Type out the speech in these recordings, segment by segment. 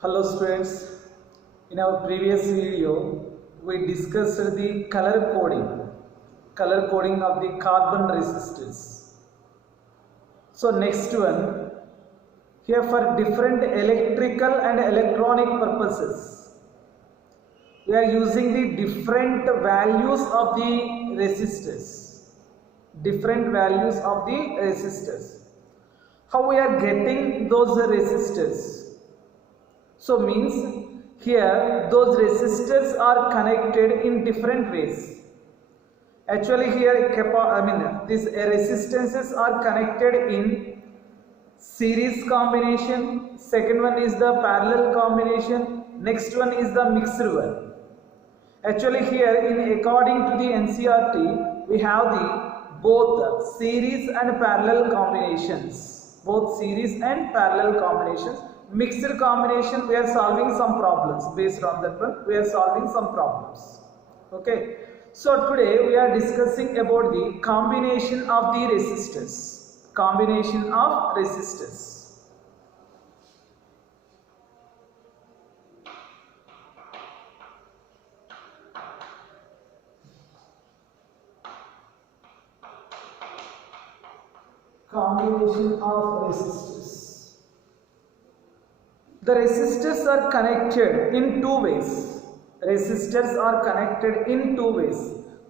Hello students, in our previous video we discussed the color coding of the carbon resistors. So next one, here for different electrical and electronic purposes, we are using the different values of the resistors. How we are getting those resistors? So means here those resistors are connected in different ways. Actually here these resistances are connected in series combination. Second one is the parallel combination. Next one is the mixed one. Actually here according to the NCERT we have the both series and parallel combinations. Mixed combination, we are solving some problems. Based on that one, we are solving some problems. Okay. So today we are discussing about the combination of the resistors. Combination of resistors. Combination of resistors. The resistors are connected in two ways.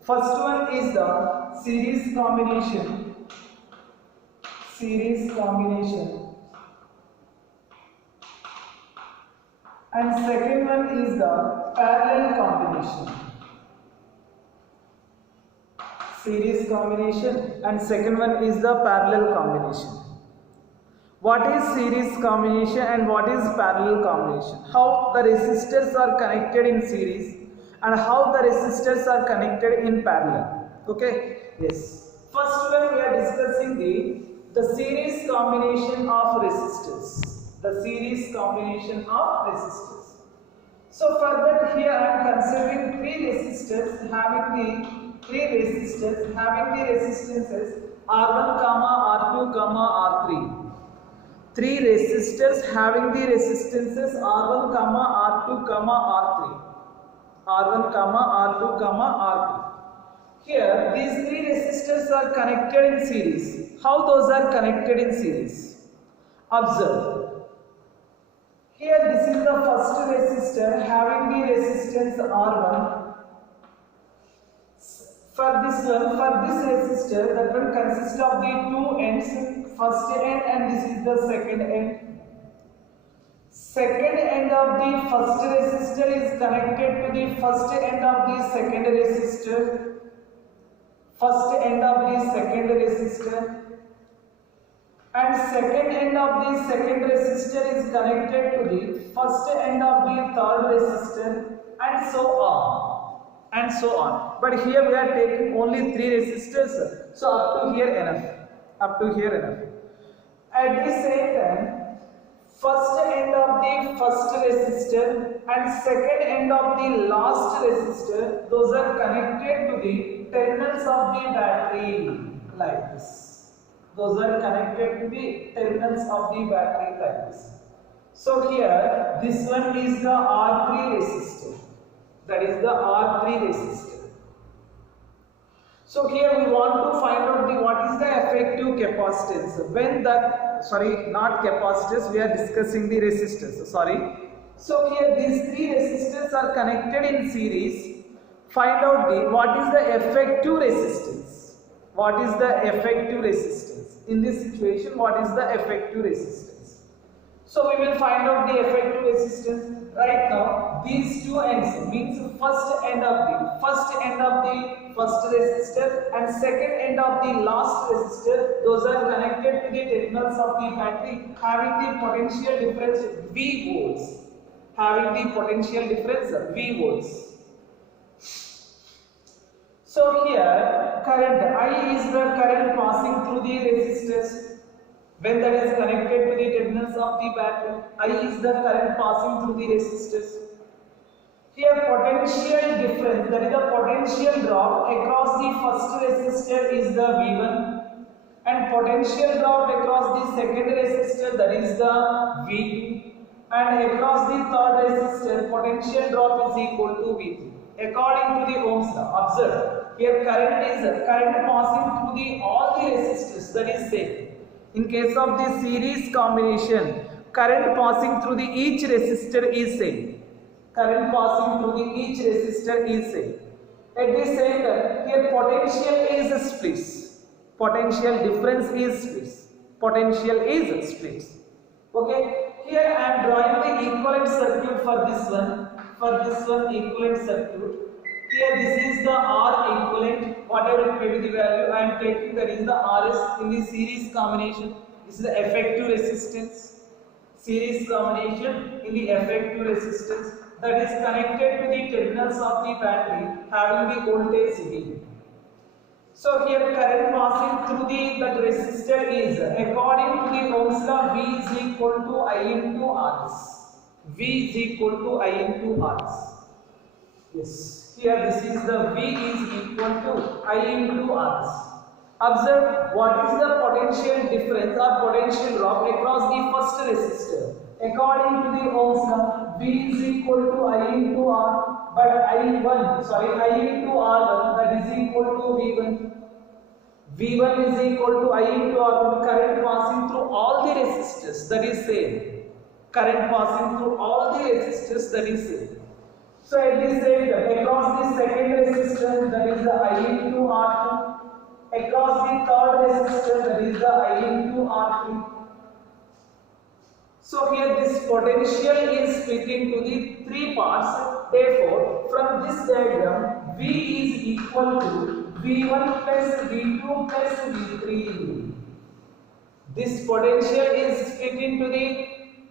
First one is the series combination. And second one is the parallel combination. Series combination and second one is the parallel combination. What is series combination and what is parallel combination? How the resistors are connected in series and how the resistors are connected in parallel. Okay? Yes. First one we are discussing the series combination of resistors. So for that here I am considering three resistors having the resistances R1, R2, R3. Three resistors having the resistances R1, R2, R3. Here these three resistors are connected in series. How those are connected in series? Observe. Here this is the first resistor having the resistance R1. For this resistor, that one consists of the two ends, first end and this is the second end. Second end of the first resistor is connected to the first end of the second resistor. And second end of the second resistor is connected to the first end of the third resistor, and so on. But here we are taking only three resistors, so up to here enough. At the same time, first end of the first resistor and second end of the last resistor, those are connected to the terminals of the battery like this. So here this one is the R3 resistor. So here we want to find out what is the effective capacitance. We are discussing the resistors. So here these three resistors are connected in series. Find out what is the effective resistance. In this situation, what is the effective resistance? So we will find out the effective resistance. Right now, these two ends means first end of the first resistor and second end of the last resistor. Those are connected to the terminals of the battery, having the potential difference V volts. So here, current I is the current passing through the resistors. When that is connected to the terminals of the battery, I is the current passing through the resistors. Here potential difference, that is the potential drop across the first resistor is the V1 and potential drop across the second resistor, that is the V2. and across the third resistor potential drop is equal to V3 according to the Ohm's law. Observe here current passing through the all the resistors, that is same. In case of the series combination, current passing through the each resistor is same. Current passing through the each resistor is same. At the same time, here potential is splits. Potential difference is splits. Potential is splits. Okay. Here I am drawing the equivalent circuit for this one. For this one, equivalent circuit. Here this is the R equivalent. Whatever it may be the value, I am taking that is the RS in the series combination. This is the effective resistance. Series combination in the effective resistance that is connected to the terminals of the battery having the voltage V. So here current passing through that resistor is according to the Ohm's law, V is equal to I into Rs. V is equal to I into Rs. Yes, here this is the V is equal to I into Rs. Observe what is the potential difference or potential drop across the first resistor. According to the Ohm's law, V is equal to I into R, but I into R1 that is equal to V1. V1 is equal to I into R1, current passing through all the resistors, that is same. Current passing through all the resistors, that is same. So at the same time, across the second resistor, that is the I into R2. Across the third resistor, that is the I into R3. So here this potential is split into the three parts. Therefore, from this diagram, V is equal to V1 plus V2 plus V3. This potential is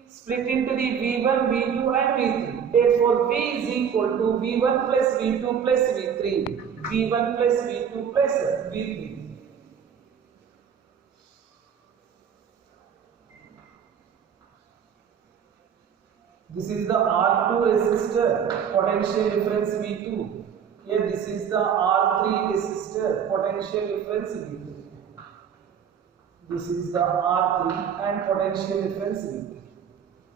split into the V1, V2 and V3. Therefore, V is equal to V1 plus V2 plus V3. V1 plus V2 plus V3. This is the R2 resistor, potential difference V2. Here this is the R3 resistor, potential difference V3. This is the R3 and potential difference V3.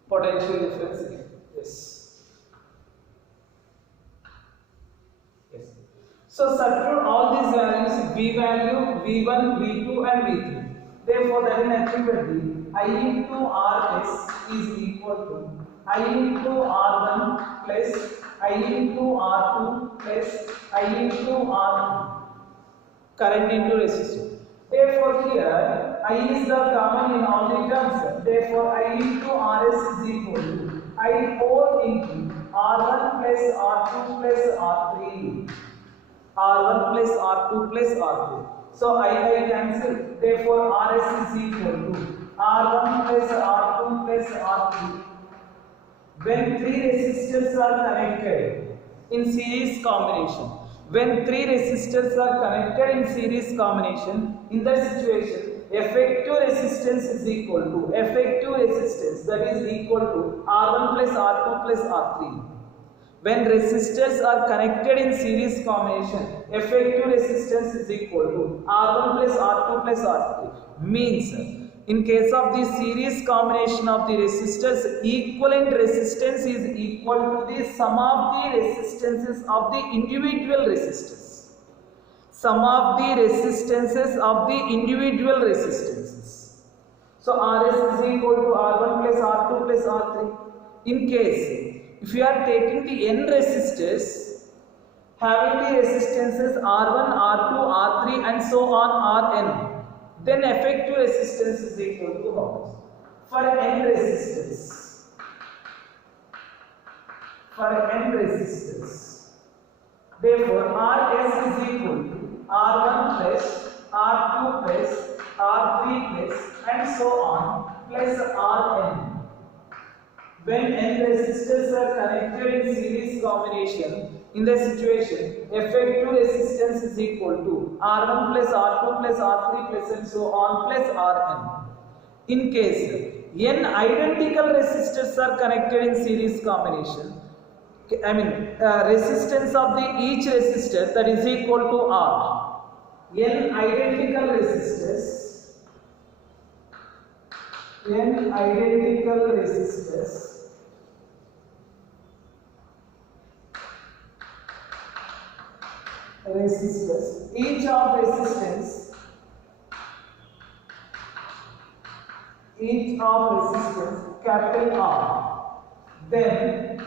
Potential difference V3. Yes. Yes. So substitute all these values, V value, V1, V2 and V3. Therefore that is nothing but the I into Rs is equal to I into R1 plus I into R2 plus I into R3. Current into resistance. Therefore here I is the common in all the terms. Therefore I into Rs is equal to I4 into R1 plus R2 plus R3. R1 plus R2 plus R3. So I cancel. Therefore Rs is equal to R1 plus R2 plus R3. When three resistors are connected in series combination, when three resistors are connected in series combination, in that situation, effective resistance is equal to effective resistance, that is equal to R1 plus R2 plus R3. When resistors are connected in series combination, effective resistance is equal to R1 plus R2 plus R3. Means, in case of the series combination of the resistors, equivalent resistance is equal to the sum of the resistances of the individual resistors. Sum of the resistances of the individual resistances. So Rs is equal to R1 plus R2 plus R3. In case, if you are taking the n resistors, having the resistances R1, R2, R3 and so on Rn, then effective resistance is equal to how much? For n resistors. For n resistors. Therefore, Rs is equal to R1 plus R2 plus R3 plus and so on plus Rn. When n resistors are connected in series combination, in the situation, effective resistance is equal to R1 plus R2 plus R3 plus and so on plus Rn. In case n identical resistors are connected in series combination, resistance of the each resistor, that is equal to R. N identical resistors resistors. Each of resistance capital R. Then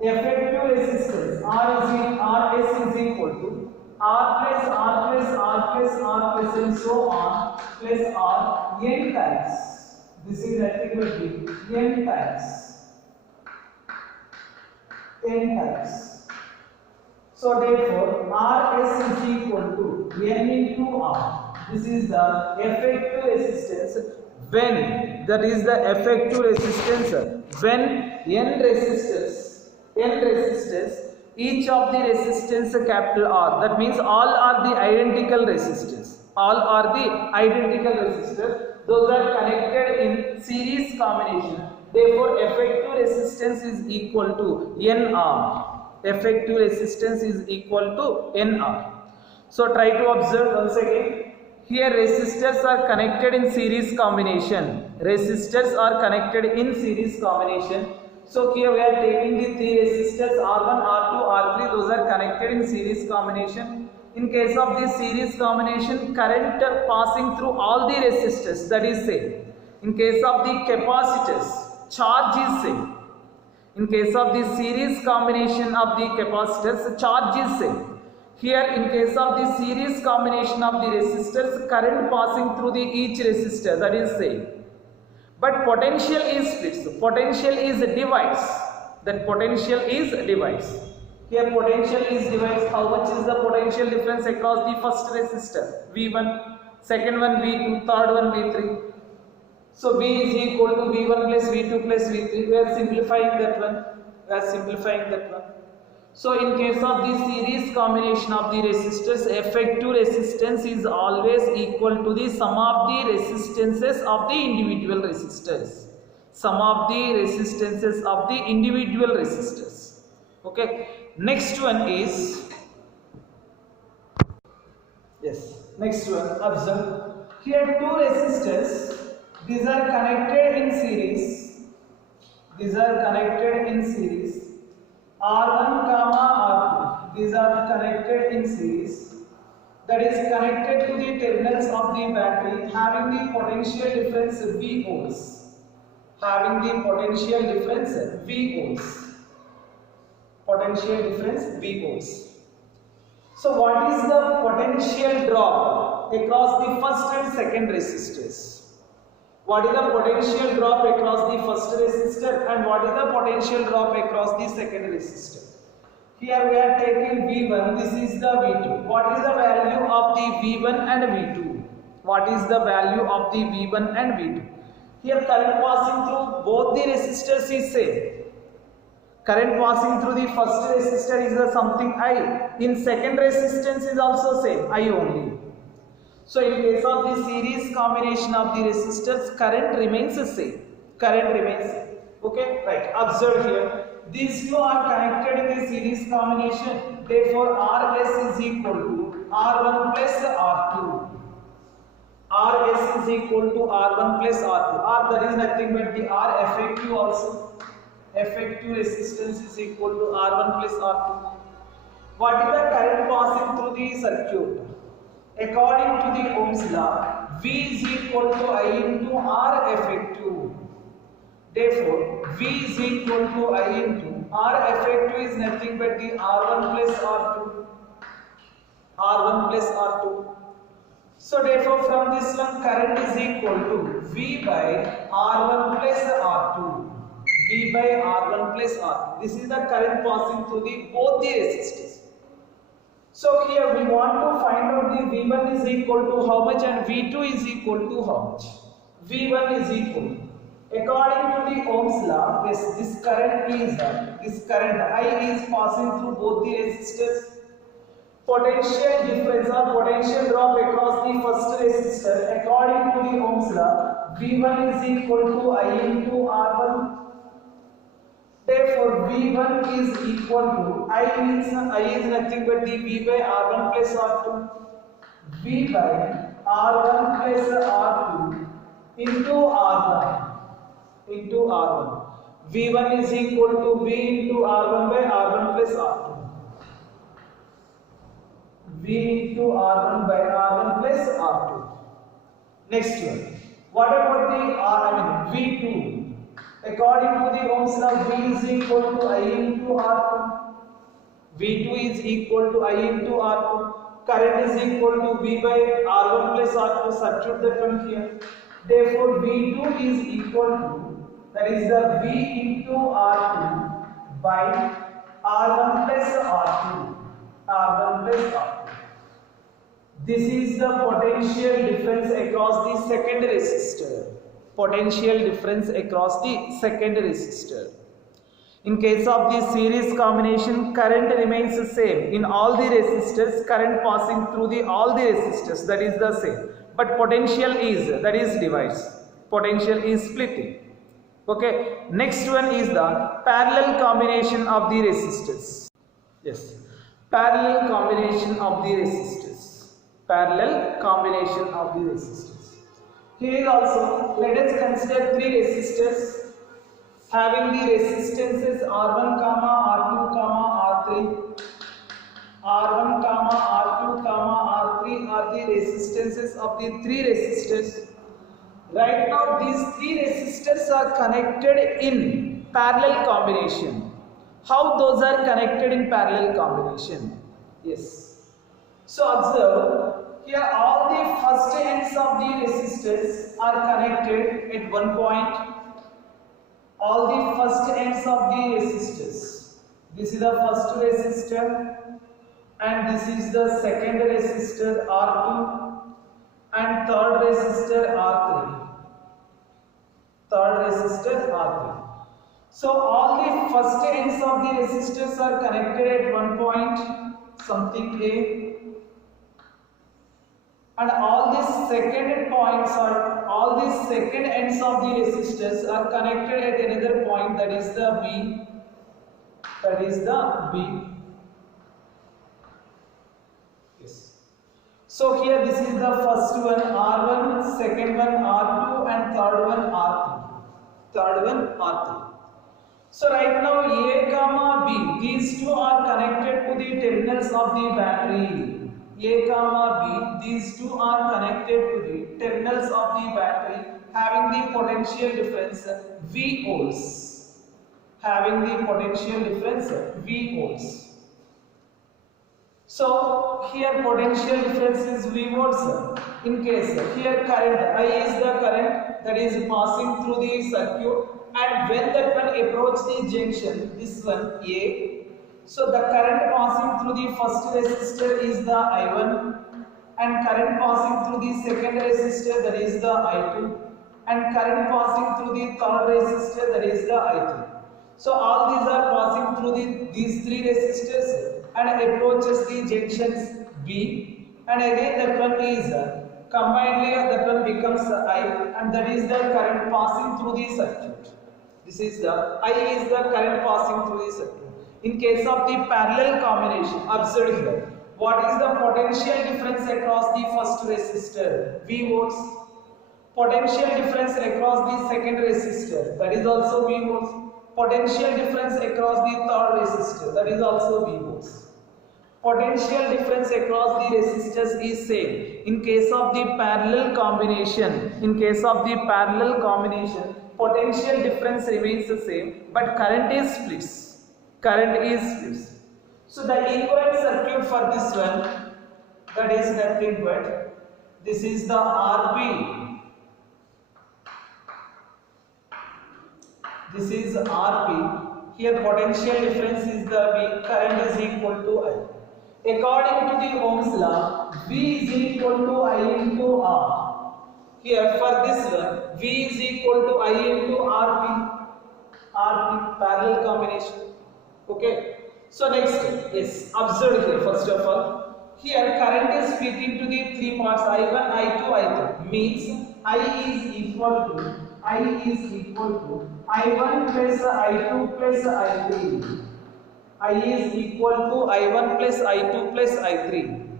effective resistance Rs is equal to R plus R plus R plus R plus and so on plus R n times. This is nothing but n times. So therefore Rs is equal to n into R. This is the effective resistance when, that is the effective resistance when n resistors, each of the resistance capital R, that means all are the identical resistors, those are connected in series combination. Therefore effective resistance is equal to NR. Effective resistance is equal to NR. So try to observe once again. Here resistors are connected in series combination. So here we are taking the three resistors R1, R2, R3. Those are connected in series combination. In case of this series combination, current passing through all the resistors, that is same. In case of the capacitors, charge is same. In case of the series combination of the capacitors, charge is same. Here in case of the series combination of the resistors, current passing through each resistor, that is same. But potential is split. So potential is divides. That potential is divides. Here potential is divides. How much is the potential difference across the first resistor? V1, second one V2, third one V3. So V is equal to V1 plus V2 plus V3. We are simplifying that one. So in case of the series combination of the resistors, effective resistance is always equal to the sum of the resistances of the individual resistors. Okay. Next one is, observe. Here two resistors, these are connected in series. R1, R2, these are connected in series, that is connected to the terminals of the battery, having the potential difference V volts. So what is the potential drop across the first and second resistors? What is the potential drop across the first resistor and what is the potential drop across the second resistor? Here we are taking V1, this is the V2. What is the value of the V1 and V2? Here current passing through both the resistors is same. Current passing through the first resistor is the something I. In second resistance is also same, I only. So in case of the series combination of the resistors, current remains the same. Okay, right. Observe here. These two are connected in the series combination. Therefore, Rs is equal to R1 plus R2. Rs is equal to R1 plus R2. R, that is nothing but the R effective also. Effective resistance is equal to R1 plus R2. What is the current passing through the circuit? According to the Ohm's law, V is equal to I into R effective. Therefore, V is equal to I into R effective is nothing but the R1 plus R2. So therefore, from this one, current is equal to V by R1 plus R2. This is the current passing through both the resistors. So here we want to find out the V1 is equal to how much and V2 is equal to how much. V1 is equal. According to the Ohm's law, this current I is passing through both the resistors. Potential difference or potential drop across the first resistor, according to the Ohm's law, V1 is equal to I into R1. Therefore, V1 is equal to I means I is nothing but the V by R1 plus R2. V by R1 plus R2 into R1. V1 is equal to V into R1 by R1 plus R2. V into R1 by R1 plus R2. Next one. What about the V2? According to the Ohm's law, V is equal to I into R2. V2 is equal to I into R2. Current is equal to V by R1 plus R2. Substitute that one here. Therefore, V2 is equal to, that is the V into R2 by R1 plus R2. R1 plus R2. This is the potential difference across the second resistor. Potential difference across the second resistor. In case of the series combination, current remains the same. In all the resistors, current passing through all the resistors, that is the same. But potential is, that is divides. Potential is splitting. Okay. Next one is the parallel combination of the resistors. Yes. Parallel combination of the resistors. Parallel combination of the resistors. Here also, let us consider three resistors having the resistances R1, R2, R3. R1, R2, R3 are the resistances of the three resistors. Right now, these three resistors are connected in parallel combination. How those are connected in parallel combination? Yes. So observe, here all the first ends of the resistors are connected at one point. All the first ends of the resistors. This is the first resistor and this is the second resistor R2 and third resistor R3. Third resistor R3. So all the first ends of the resistors are connected at one point, something A. And all the second points or all the second ends of the resistors are connected at another point, that is the B. That is the B. Yes. So here this is the first one R1, second one R2 and third one R3. Third one R3. So right now A, B, these two are connected to the terminals of the battery. A, B, these two are connected to the terminals of the battery having the potential difference V volts. Having the potential difference V volts. So here potential difference is V volts. In case here current I is the current that is passing through the circuit, and when that one approach the junction, this one A, so the current passing through the first resistor is the I1 and current passing through the second resistor, that is the I2, and current passing through the third resistor, that is the I3. So all these are passing through these three resistors and approaches the junctions B, and again that one is combinedly that one becomes I, and that is the current passing through the circuit. This is the I is the current passing through the circuit. In case of the parallel combination, observe here. What is the potential difference across the first resistor? V volts. Potential difference across the second resistor, that is also V volts. Potential difference across the third resistor, that is also V volts. Potential difference across the resistors is same. In case of the parallel combination, potential difference remains the same, but current is splits. So the equivalent circuit for this one, that is nothing but this is the RP. This is RP. Here potential difference is the V, current is equal to I. According to the Ohm's law, V is equal to I into R. Here for this one, V is equal to I into RP. RP, parallel combination. Okay. So next, yes, observe here first of all. Here current is split into the three parts I1, I2, I3. Means I is equal to I1 plus I2 plus I3. I is equal to I1 plus I2 plus I3.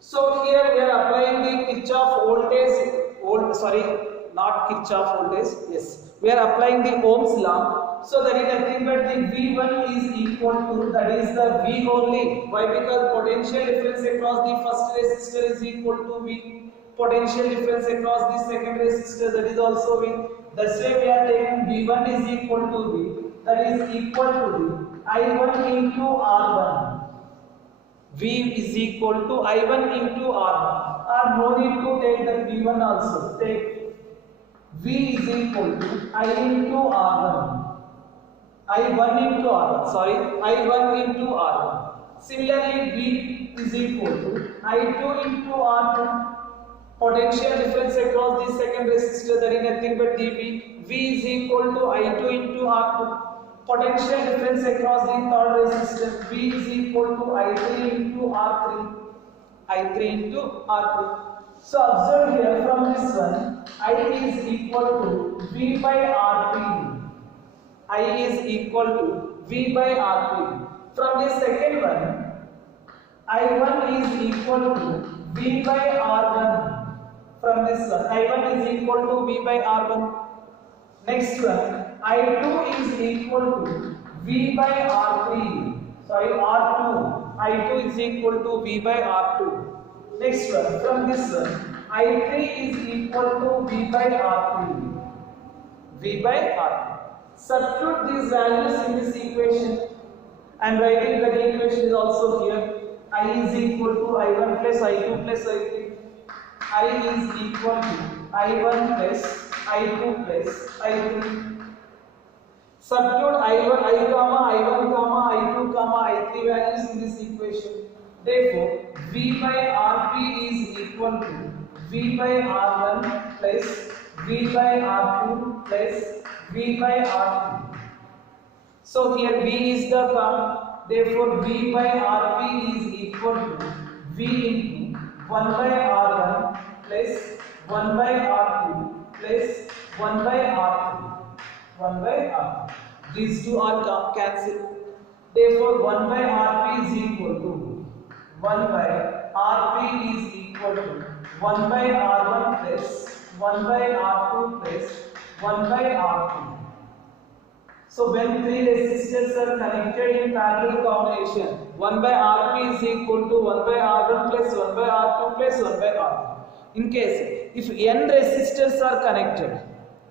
So here we are applying the Kirchhoff voltage, not Kirchhoff voltage, yes. We are applying the Ohm's law. So that is nothing but the V1 is equal to, that is the V only. Why? Because potential difference across the first resistor is equal to V. Potential difference across the second resistor, that is also V. That's why we are taking V1 is equal to V. That is equal to the I1 into R1. V is equal to I1 into R1. Or no need to take the V1 also. Take V is equal to I into R1. I1 into R1. Sorry, I1 into R1. Similarly, V is equal to I2 into R2. Potential difference across the second resistor, that is nothing but dV. V is equal to I2 into R2. Potential difference across the third resistor, V is equal to I3 into R3. I3 into R3. So observe here from this one, I is equal to V by R3. I is equal to V by R3. From the second one, I1 is equal to V by R1. From this one, I1 is equal to V by R1. Next one, I2 is equal to V by R3. Sorry, R2. I2 is equal to V by R2. Next one, from this one, I3 is equal to V by R3. V by R3. Substitute these values in this equation. I am writing that equation is also here. I is equal to I1 plus I2 plus I3. I is equal to I1 plus I2 plus I3. Substitute I1, I1, I2, I3 values in this equation. Therefore, V by Rp is equal to V by R1 plus V by R2 plus V by R3. So here V is the term. Therefore, V by Rp is equal to V into 1 by R1 plus 1 by R2 plus 1 by R3. 1 by R. These two are cancelled. Therefore, 1 by Rp is equal to 1 by Rp is equal to 1 by R1 plus 1 by R2 plus 1 by R3. So when three resistors are connected in parallel combination, 1 by Rp is equal to 1 by R1 plus 1 by R2 plus 1 by R3. In case if n resistors are connected,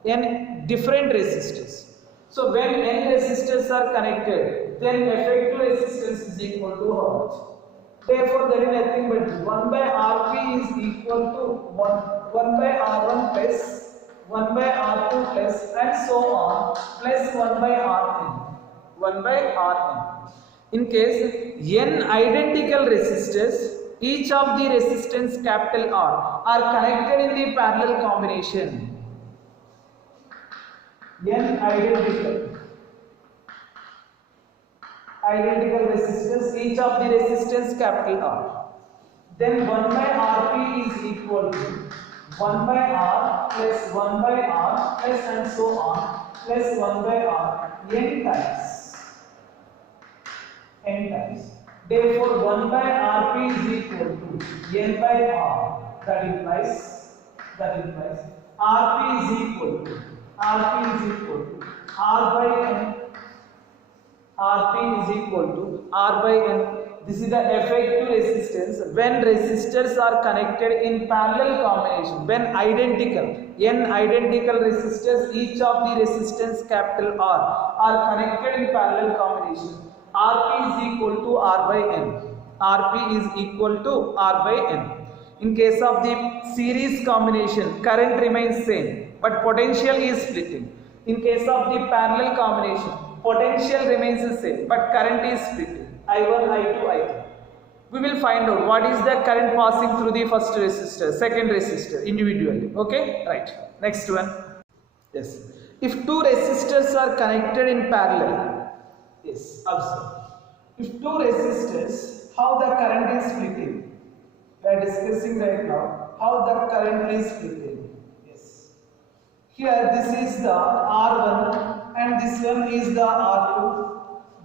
n different resistors. So when n resistors are connected, then effective resistance is equal to how much? Therefore, there is nothing but 1 by Rp is equal to 1 by R1 plus 1 by R2 plus and so on plus 1 by Rn. 1 by Rn. In case n identical resistors, each of the resistance capital R are connected in the parallel combination. N identical resistors, each of the resistance capital R. Then 1 by Rp is equal to 1 by R plus 1 by R plus and so on plus 1 by R n times. N times. Therefore, 1 by Rp is equal to n by R. That implies Rp is equal to R by n. Rp is equal to R by n. This is the effective resistance when resistors are connected in parallel combination. When n identical resistors, each of the resistance capital R are connected in parallel combination. Rp is equal to R by n. Rp is equal to R by n. In case of the series combination, current remains same, but potential is splitting. In case of the parallel combination, potential remains the same, but current is splitting. I1, I2, I3. We will find out what is the current passing through the first resistor, second resistor individually. Okay, right. Next one. Yes. If two resistors are connected in parallel, yes, observe. If two resistors, how the current is splitting? We are discussing right now how the current is splitting. Yes. Here this is the R1 and this one is the R2.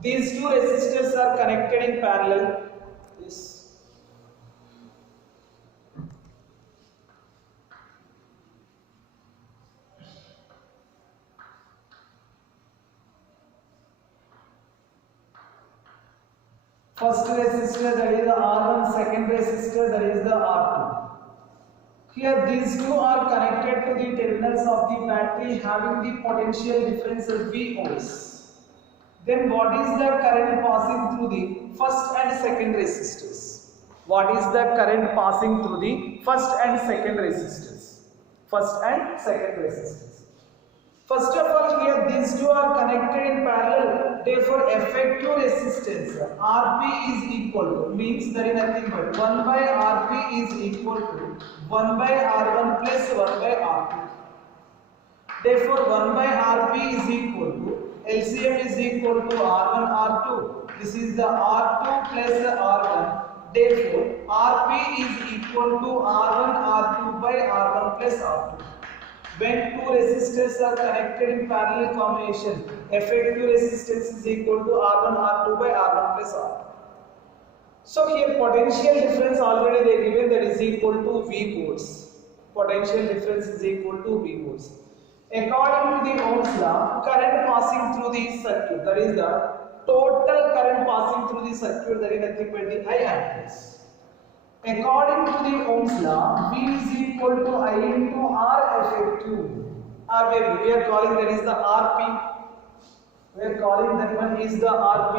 These two resistors are connected in parallel. Yes. First resistor, that is the R1, second resistor, that is the R2. Here these two are connected to the terminals of the battery having the potential difference of V ohms. Then what is the current passing through the first and second resistors? What is the current passing through the first and second resistors? First and second resistors. First of all, here these two are connected in parallel. Therefore, effective resistance Rp is equal to, means there is nothing but 1 by Rp is equal to 1 by R1 plus 1 by R2. Therefore, 1 by Rp is equal to, LCM is equal to R1 R2. This is the R2 plus R1. Therefore, Rp is equal to R1 R2 by R1 plus R2. When two resistors are connected in parallel combination, effective resistance is equal to R1 R2 by R1 plus R2. So here potential difference already they given, that is equal to V volts. Potential difference is equal to V volts. According to the Ohm's law, current passing through the circuit, that is the total current passing through the circuit, that is nothing but the I amperes. According to the Ohm's law, V is equal to I into R effective. We are calling that is the Rp. We are calling that one is the Rp.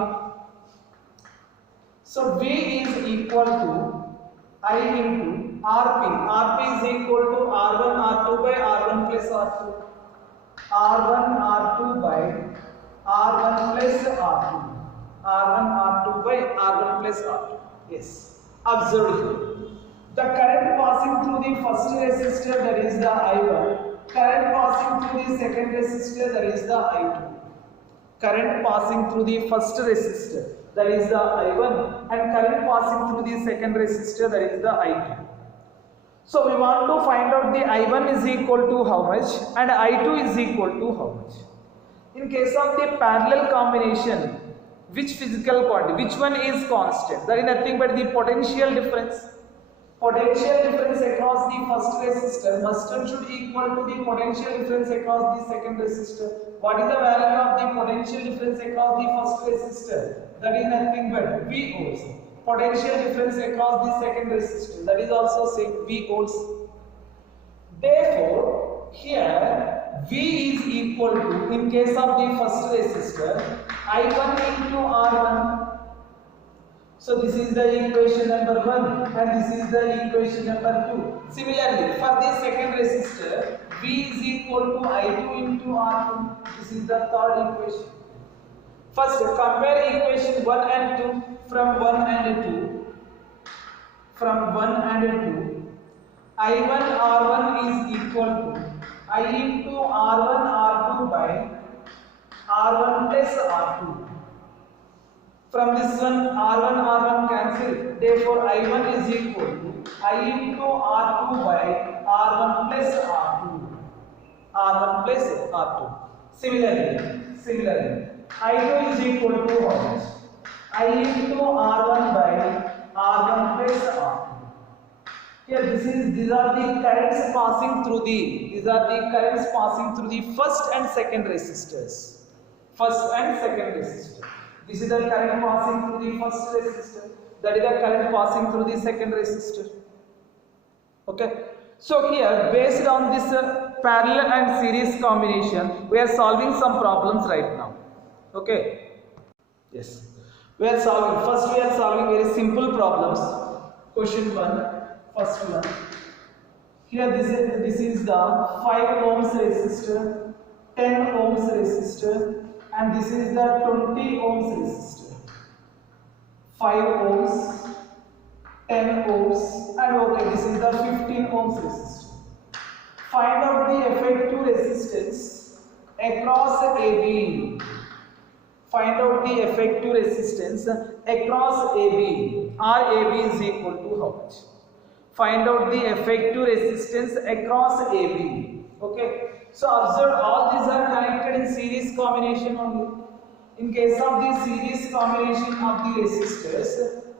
So V is equal to I into Rp. Rp is equal to R1 R2 by R1 plus R2. R1 R2 by R1 plus R2. R1 R2 by R1 plus R2. Yes. Observe here. The current passing through the first resistor, that is the I1. Current passing through the second resistor, that is the I2. Current passing through the first resistor, that is the I1, and current passing through the second resistor, that is the I2. So we want to find out the I1 is equal to how much and I2 is equal to how much. In case of the parallel combination, which physical quantity, which one is constant? There is nothing but the potential difference. Potential difference across the first resistor must and should equal to the potential difference across the second resistor. What is the value of the potential difference across the first resistor? That is nothing but V ohms. Potential difference across the second resistor, that is also same V ohms. Therefore, here V is equal to, in case of the first resistor, I1 into R1. So this is the equation number 1 and this is the equation number 2. Similarly, for the second resistor, V is equal to I2 into R2. This is the third equation. First, compare equation 1 and 2 from 1 and 2. From 1 and 2. I1 R1 is equal to I into R1 R2 by R1 plus R2. From this one, R1 cancel. Therefore, I1 is equal to I into R2 by R1 plus R2. R1 plus R2. Similarly, I2 is equal to how much? I into R1 by R1 plus R2. Here, these are the currents passing through the first and second resistors. First and second resistor. This is the current passing through the first resistor. That is the current passing through the second resistor. Okay. So here, based on this parallel and series combination, we are solving some problems right now. Okay. Yes. We are solving very simple problems. Question 1. First one. Here this is the 5 ohms resistor, 10 ohms resistor, and this is the 20 ohms resistor. 5 ohms, 10 ohms, and okay, this is the 15 ohms resistor. Find out the effective resistance across AB. Find out the effective resistance across AB. RAB is equal to how much? Find out the effective resistance across AB. Okay. So observe, all these are connected in series combination only. In case of the series combination of the resistors,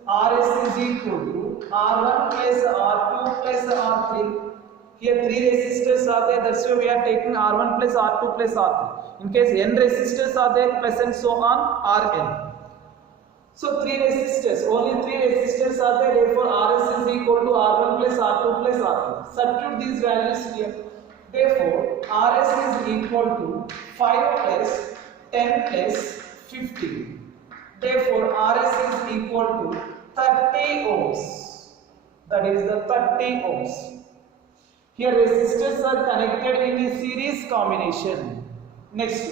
RS is equal to R1 plus R2 plus R3. Here 3 resistors are there, that's why we are taking R1 plus R2 plus R3. In case n resistors are there, plus and so on, Rn. So three resistors, only three resistors are there, therefore Rs is equal to R1 plus R2 plus R3. Substitute these values here. Therefore, Rs is equal to 5 plus 10 plus 15. Therefore, Rs is equal to 30 ohms. That is the 30 ohms. Here resistors are connected in the series combination. Next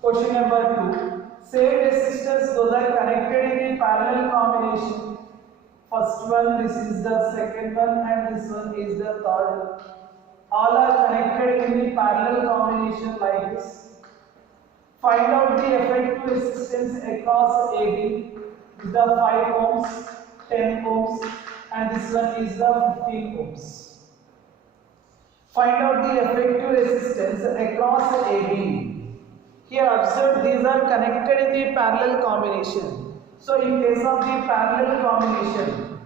question number 2. Same resistors, those are connected in the parallel combination. First one, this is the second one, and this one is the third. All are connected in the parallel combination like this. Find out the effective resistance across AB. Is the 5 ohms, 10 ohms, and this one is the 15 ohms. Find out the effective resistance across AB. Here observe, these are connected in the parallel combination. So in case of the parallel combination,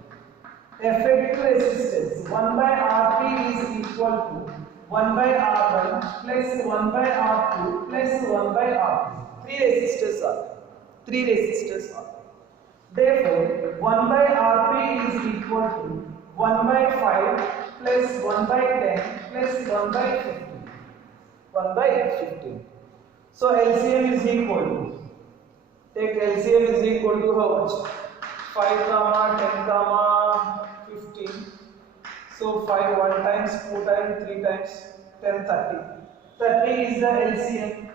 effective resistance 1 by R3 is equal to 1 by R1 plus 1 by R2 plus 1 by R3. Three resistors are there. Therefore, 1 by R3 is equal to 1 by 5 plus 1 by 10 plus 1 by 15. 1 by 15. So LCM is equal to, take LCM is equal to how much? 5 comma 10 comma 15. So 5 1 times, 2 times, 3 times, 10, 30. 30 is the LCM.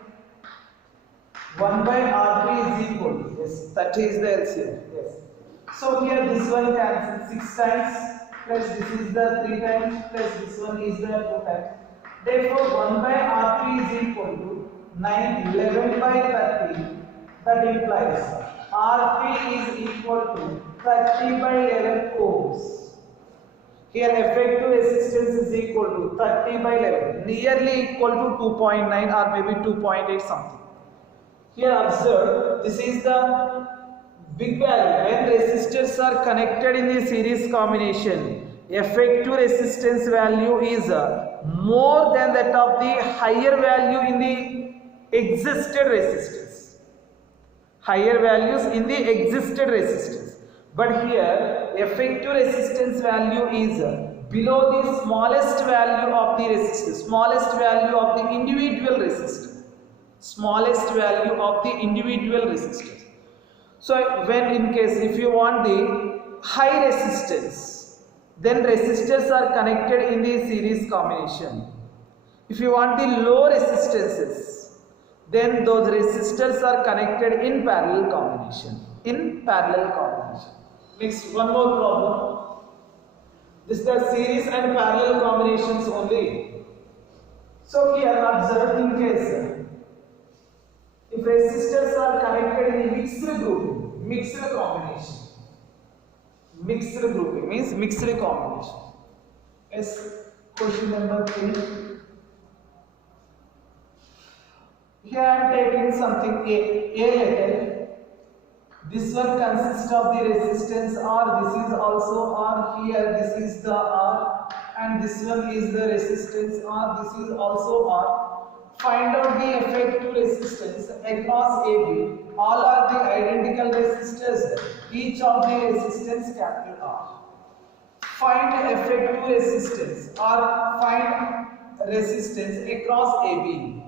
1 by R3 is equal to, yes, 30 is the LCM, yes. So here this one cancels 6 times, plus this is the 3 times, plus this one is the 2 times. Therefore 1 by R3 is equal to 9, 11 by 30. That implies R3 is equal to 30 by 11 ohms. Here effective resistance is equal to 30 by 11, nearly equal to 2.9 or maybe 2.8 something. Here observe, this is the big value. When resistors are connected in the series combination, effective resistance value is more than that of the higher value in the existed resistors. Higher values in the existed resistors. But here effective resistance value is below the smallest value of the resistor, smallest value of the individual resistor. Smallest value of the individual resistors. So when in case if you want the high resistance, then resistors are connected in the series combination. If you want the low resistances, then those resistors are connected in parallel combination. Next, one more problem. This is the series and parallel combinations only. So here observe, in case if resistors are connected in mixed grouping, mixed combination. Mixed grouping means mixed combination. Yes, question number 3. Here I am taking something A letter. This one consists of the resistance R, this is also R, here this is the R, and this one is the resistance R, this is also R. Find out the effective resistance across AB. All are the identical resistors, each of the resistance capital R. Find effective resistance or find resistance across AB.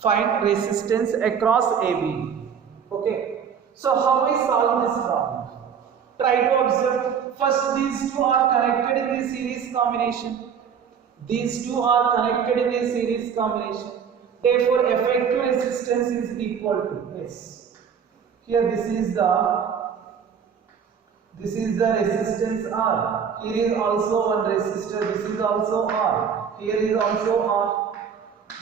Find resistance across AB. Okay. So how we solve this problem? Try to observe. First, these two are connected in the series combination. These two are connected in the series combination. Therefore, effective resistance is equal to this. Here, this is the resistance R. Here is also one resistor. This is also R. Here is also R.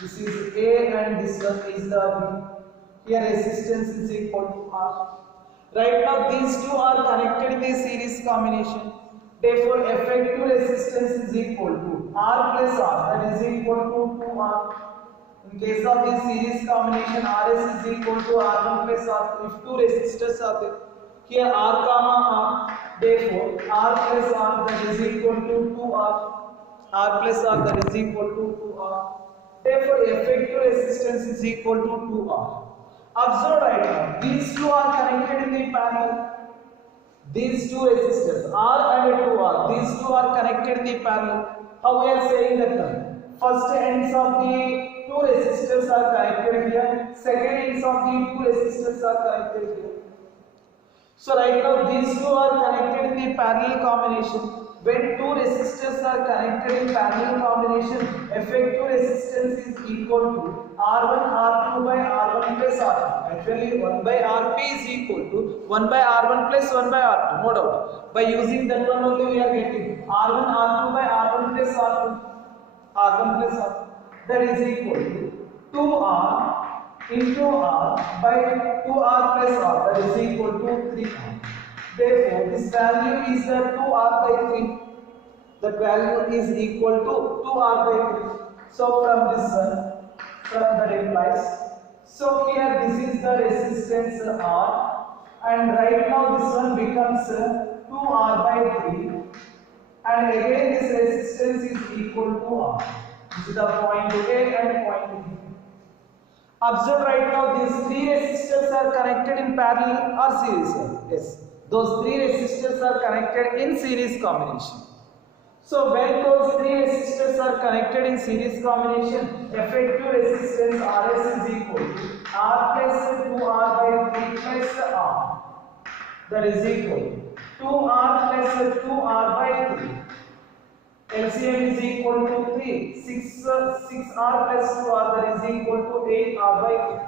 This is A and this one is the B. Here resistance is equal to R. Right now these two are connected in the series combination. Therefore effective resistance is equal to R plus R, that is equal to 2R. In case of the series combination, Rs is equal to R1 plus R2. If two resistors are there, here R comma R, therefore R plus R, that is equal to 2R. R plus R, that is equal to 2R. Therefore effective resistance is equal to 2R. Observe right now, these two are connected in the parallel. These two resistors R and 2R, these two are connected in the parallel. How we are saying that term? First ends of the two resistors are connected here, second ends of the two resistors are connected here. So right now these two are connected in the parallel combination. When two resistors are connected in parallel combination, effective resistance is equal to R1 R2 by R1 plus R2. Actually 1 by Rp is equal to 1 by R1 plus 1 by R2, no doubt. By using that one only we are getting R1 R2 by R1 plus R2. R1 plus R2. That is equal to 2R into R by 2R plus R, that is equal to 3R. Therefore, this value is 2R by 3. The value is equal to 2R by 3. So from this one, from that implies. So here this is the resistance R, and right now this one becomes 2R by 3, and again this resistance is equal to R. This is the point A and point B. Observe right now these three resistors are connected in parallel or series. Yes, those three resistors are connected in series combination. So when those three resistors are connected in series combination, effective resistance Rs is equal to R plus 2R by 3 plus R. That is equal to 2R plus 2R by 3. LCM is equal to 3. 6R plus 2R, that is equal to 8R by 3.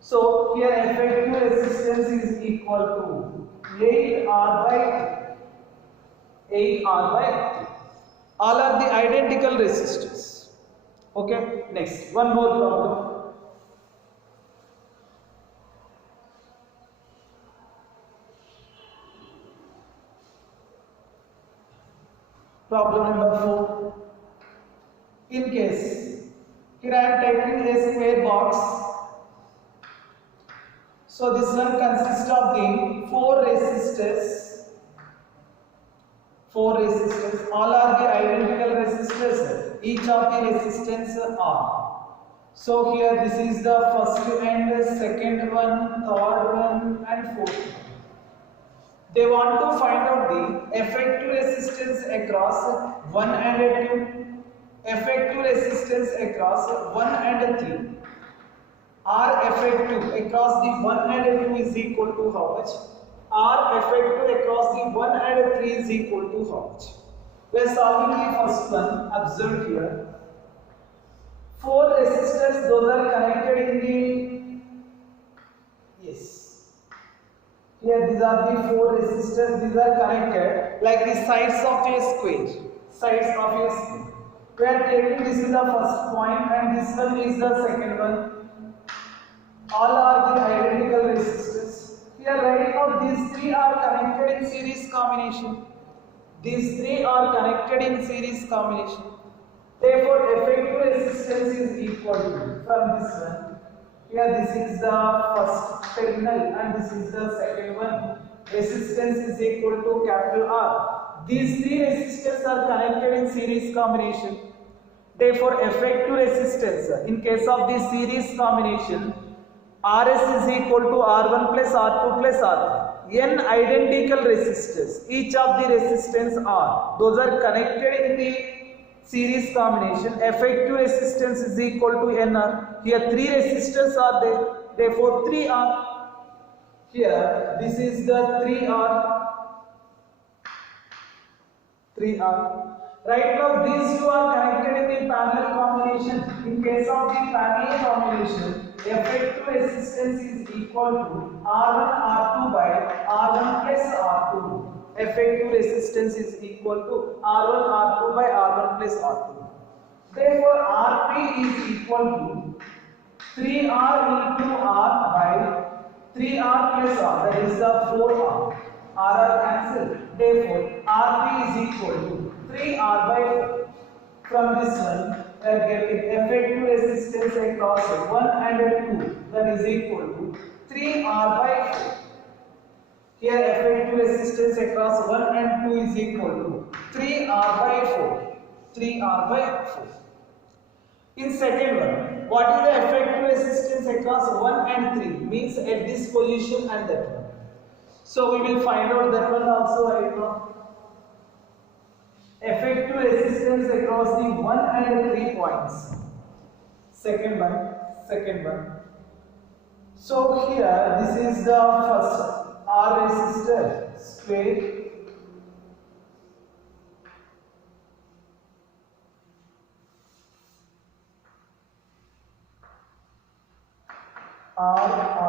So here effective resistance is equal to 8R by 3. 8R by 3. All are the identical resistors. Okay, next one more problem. Problem number 4. In case, here I am taking a square box. So this one consists of the 4 resistors. 4 resistors. All are the identical resistors. Each of the resistance are. So here this is the first and second one, third one, and fourth one. They want to find out the effective resistance across 1 and 2, effective resistance across 1 and 3. R effective across the 1 and 2 is equal to how much? R effective across the 1 and 3 is equal to how much? We are solving the first one. Observe here. 4 resistors, those are connected in the, yes. Here these are the 4 resistors, these are connected like the sides of a square. Sides of a square. We are taking this is the first point and this one is the second one. All are the identical resistors. Here right now these 3 are connected in series combination. These 3 are connected in series combination. Therefore effective resistance is equal to, from this one. Here this is the first terminal and this is the second one. Resistance is equal to capital R. These 3 resistors are connected in series combination. Therefore effective resistance in case of the series combination, Rs is equal to R1 plus R2 plus R3. N identical resistors. Each of the resistance R. Those are connected in the series combination. Effective resistance is equal to NR. Here 3 resistors are there. Therefore 3R. Here this is the 3R. 3R. Right now these two are connected in the parallel combination. In case of the parallel combination, effective resistance is equal to R1 R2 by R1 plus R2. Effective resistance is equal to R1 R2 by R1 plus R2. Therefore Rp is equal to 3R into R by 3R plus R, that is the 4R. R cancelled. Therefore Rp is equal to 3R by 4. From this one, we are getting effective resistance across 1 and 2, that is equal to 3R by 4. Here effective resistance across 1 and 2 is equal to 3R by 4. 3R by 4. In second one, what is the effective resistance across 1 and 3? Means at this position and that one. So we will find out that one also right now. Effective resistance across the 1 and 3 points. Second one. So here this is the first R resistor square. R.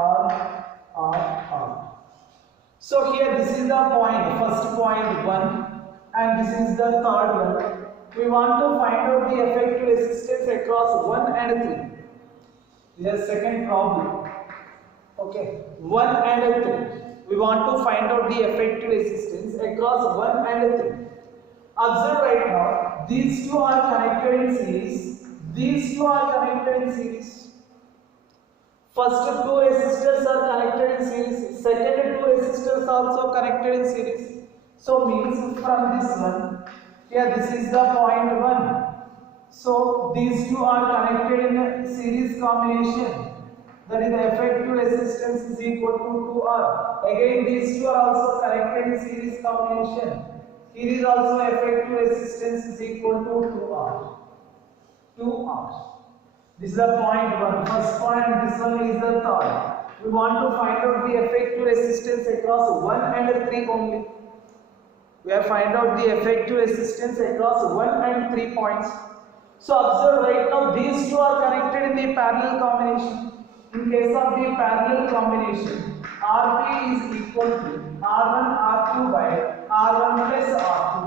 So here this is the point, first point 1, and this is the third one. We want to find out the effective resistance across 1 and 3. This is second problem. Okay, 1 and 3. We want to find out the effective resistance across 1 and 3. Observe right now, these two are connected in series. These two are connected in series. First two resistors are connected in series. Second two resistors also connected in series. So means from this one, here this is the point 1. So these two are connected in a series combination. That is the effective resistance is equal to 2R. Again these two are also connected in series combination. Here is also effective resistance is equal to 2R. 2R. This is the point 1. First point and this one is the third. We want to find out the effective resistance across 1 and 3 only. We have find out the effective resistance across 1 and 3 points. So observe right now these two are connected in the parallel combination. In case of the parallel combination, Rp is equal to R1 R2 by R1 plus R2.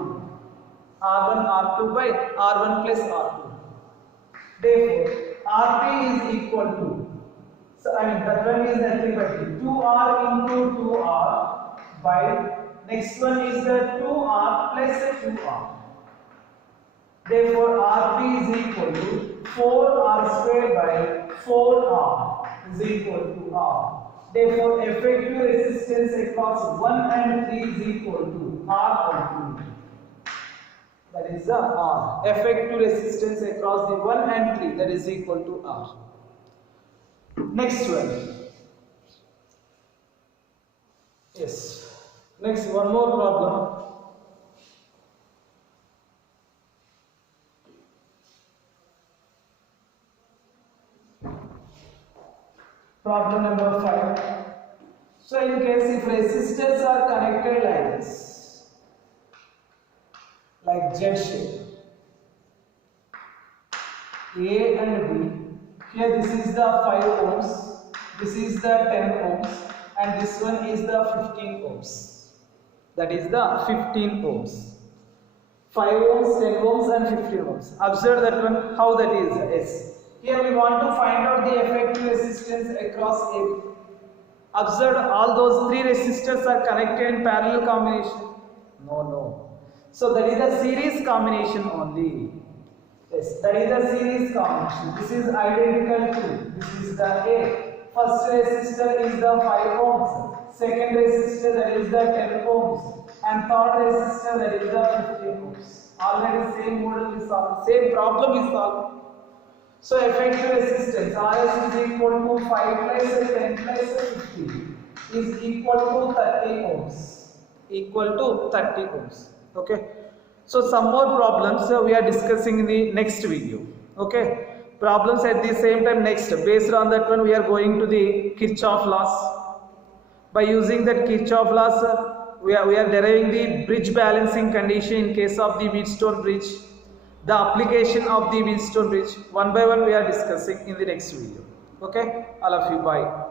R1 R2 by R1 plus R2. Therefore, Rp is equal to, so that one is nothing but 2R into 2R by, next one is the 2R plus 2R. Therefore, Rp is equal to 4R square by 4R is equal to R. Therefore, effective resistance across 1 and 3 is equal to R on 2. That is the R. Effective resistance across the 1 and 3, that is equal to R. Next one. Yes. Next, one more problem. Problem number 5. So in case if resistors are connected like this, like Z shape, A and B, here this is the 5 ohms, this is the 10 ohms, and this one is the 15 ohms. That is the 15 ohms. 5 ohms, 10 ohms and 15 ohms. Observe that one, how that is. Yes. Here we want to find out the effective resistance across A. Observe all those 3 resistors are connected in parallel combination. No. So that is a series combination only. Yes, that is a series combination. This is identical to, this is the A. First resistor is the 5 ohms. Second resistor that is the 10 ohms. And third resistor that is the 15 ohms. Already same model is solved. Same problem is solved. So effective resistance Rs is equal to 5 plus 10 plus 50 is equal to 30 ohms. Equal to 30 ohms. Okay. So some more problems we are discussing in the next video. Okay. Problems at the same time next. Based on that one we are going to the Kirchhoff laws. By using that Kirchhoff laws we are deriving the bridge balancing condition in case of the Wheatstone bridge. The application of the Wheatstone bridge one by one we are discussing in the next video. Okay, all of you, bye.